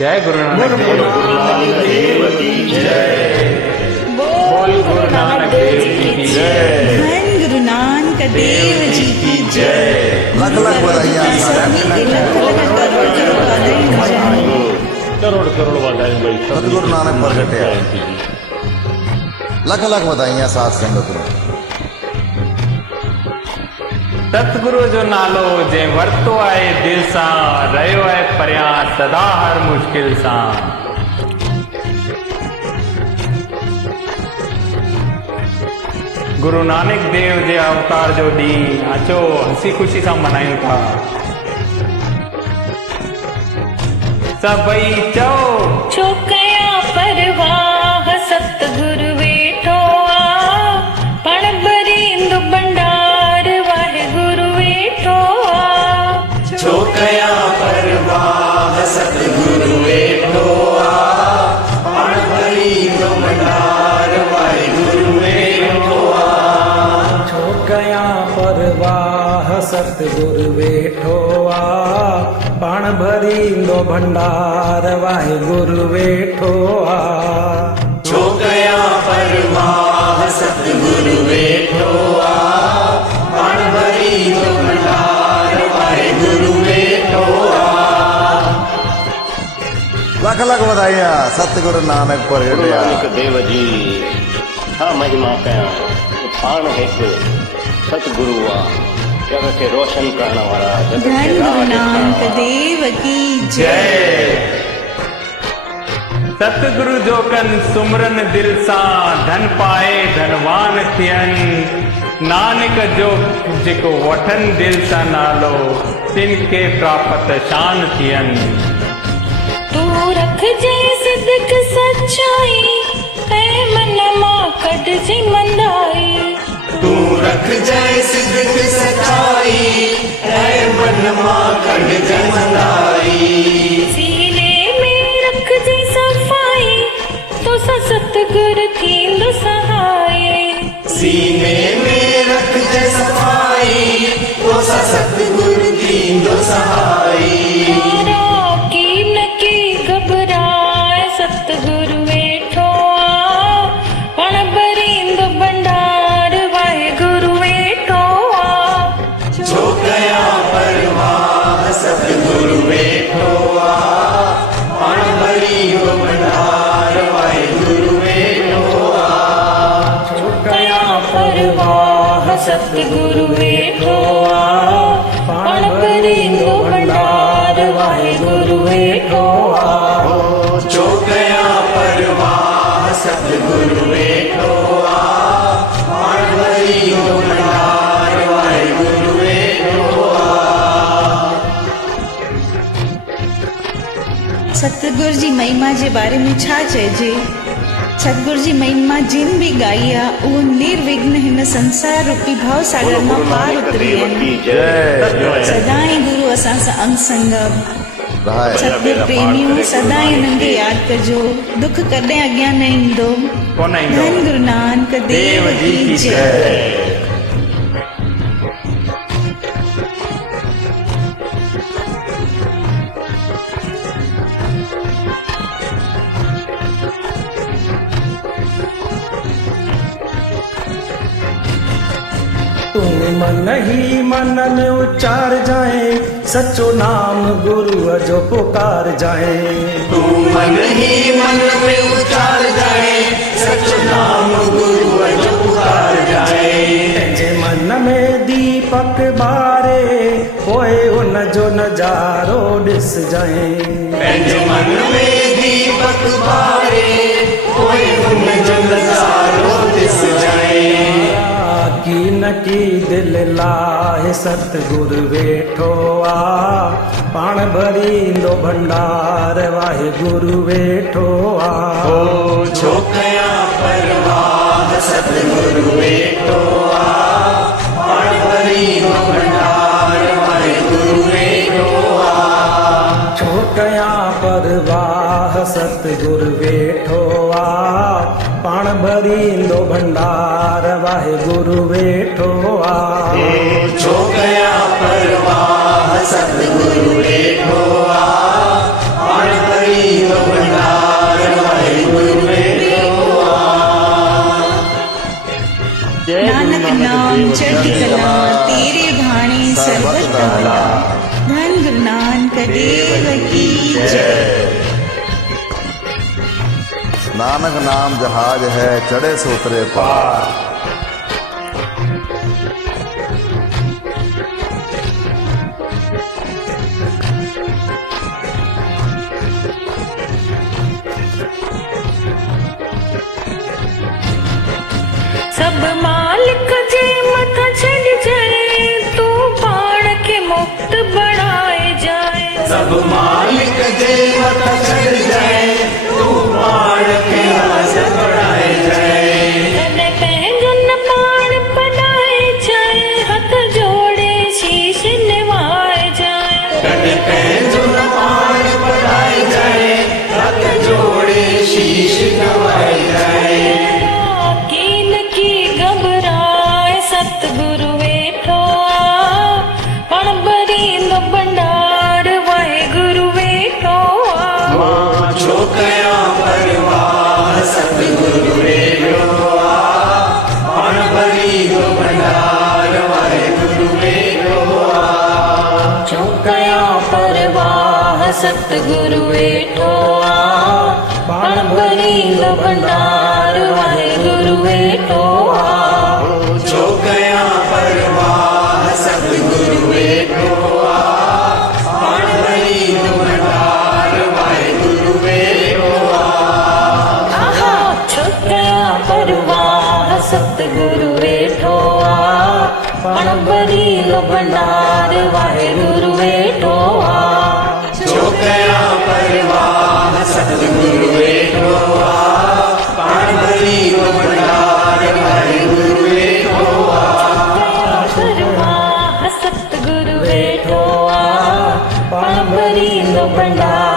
जय गुरु नानक देव की जय। बोल गुरु नानक देव जी की जय। धन गुरु नानक देव जी की जय। लख लख बधाइयाँ। करोड़ करोड़ बधाई भाई। सतगुरु नानक प्रगटे लख लख बधाइयाँ साथ संगत में। सतगुरु जो नालो जे वरतो आए दिल सा रहो है परिया सदा हर मुश्किल सा। गुरु नानक देव जे अवतार जो डी अचो हसी खुशी सा मनायूं था। सभई चो छोकया परवाह सतगुरु वेठो आ पण बरींद भंडार वाहे गुरु वेठो आ। छोकया परवाह सतगुरु वेठो आ पण बरींद भंडार वाहे गुरु वेठो आ। छोकया परवाह सतगुरु वेठो आ पाण भरींदो भंडार वाहे गुरु वेठो आ। छोकया परवाह सतगुरु वेठो आ पण भरींदो भंडार वाहे गुरु वेठो आ। लख लख बधाइयाँ सतगुरु नानक गुरु प्रगटे। नानक देव जी छा महिमा कया। पाण एक सतगुरु आ जग के रोशन करण वाला। धन गुरु नानक देव की जय। सतगुरु जो कन सुमरन दिल सा धन पाए धनवान थियन। नानक जो जिको वठन दिल सा नालो तिनके प्राप्त शान थियन। तू रख जे सिद्क सच्चाई ऐ मन मां कढ जी मंदाई। तू रख जय सिद्ध सच्चाई ऐ मन मां कढ जय मंदाई। सीने में रख जी सफाई तो सतगुरु थींदो सहाय। सीने में रख जय सफाई तो सतगुरु दींदो सहाई। की न की घबराए सतगुरु वेठो आ पण बरींदो भंडार वाहे गुरु वेठो आ। छोकया परवाह सतगुरु वेठो आ पण भरींदो भंडार वाहे गुरु वेठो आ। छोकया परवाह सतगुरु वेठो आ पण बरींदो भंडार वाहे गुरु वेठो आ। छोकया परवाह सतगुरु वेठो आ पण भरींदो भंडार वाहे गुरु वेठो आ। सतगुरु जी महिमा जे बारे में छा चइजे। सतगुरु जी महिमा जिन भी गाई आहे उहो निर्विघ्न हिन संसार रूपी भाव सागर मां पार उतरी आहिनि। सदाई गुरु असां सां अंग संग। रहाए सतगुरु प्रेमियों सदाई हुननि खे यादि कजो दुख कॾहिं अॻियां न ईंदो। कोन ईंदो। धन गुरु नानक देव जी की जय। तू मन ही मन में उच्चार जाए सचो नाम गुरु जो पुकार जाए। तू मन ही मन में उचार जाए सच नाम गुरु जो पुकार जाए। जे मन में दीपक बारे होए उन जो नजारो दिस जाए। पंहिंजे मन में दीपक बारे कोई उन जो नज़ारो दिस जाए। की न की दिल लाहे सतगुरु वेठो आ पाण भरींदो भंडार वाहे गुरु वेठो आ। छोकया परवाह सतगुरु वेठो आ पण भरींदो भंडार वाहे गुरु वेठो आ। छोकया परवाह सतगुरु वेठो आ पाण भरींदो भंडार वाहे गुरु वेठो आ। छोकया परवाह सतगुरु वेठो आ पण भरींदो चढ़ती कला तेरे भाणे सर्वत भला धन गुरु नानक देव की जय। नानक नाम जहाज है चढ़े से उतरे पार। सब मालिक जे मथा छड़ जाए तू पाण के मुक्त बढ़ाए जाए। सब मालिक जे मथा चढ़ जाए तू पाण के आस बढ़ाए जाए। तने पैंजन पाण पढ़ाए जाए हथ जोड़े शीश निवाए जाए। कटे पैंजुन पाण पढ़ाए जाए हाथ जोड़े शीश नवाए जाए। कीन की घबराए सतगुरु वेठो आ पण बरी लो भंडार वाहे गुरु वेठो आ। जो कया परवाह सतगुरु वेठो आ पण भरी गो भंडार वाहेगुरु वेठो आ। जो कया परवाह सतगुरु वेठो आ पण भरी लो भंडार वाहेगुरु वेठो आ। जो कया परवाह सतगुरु वेठो आ पण भरी गो भंडार वाहेगुरु वेठो आ। आहा छुटया परवाह सतगुरु वेठो आ पण भरी लो भंडार वाहेगुरु वेठो आ। जो कया परवाह सतगुरु वेठो आ पण भरी गो भंडार वाहेगुरु वेठो आ। परवाह सतगुरु वेठो आ पण भरी लो भंडार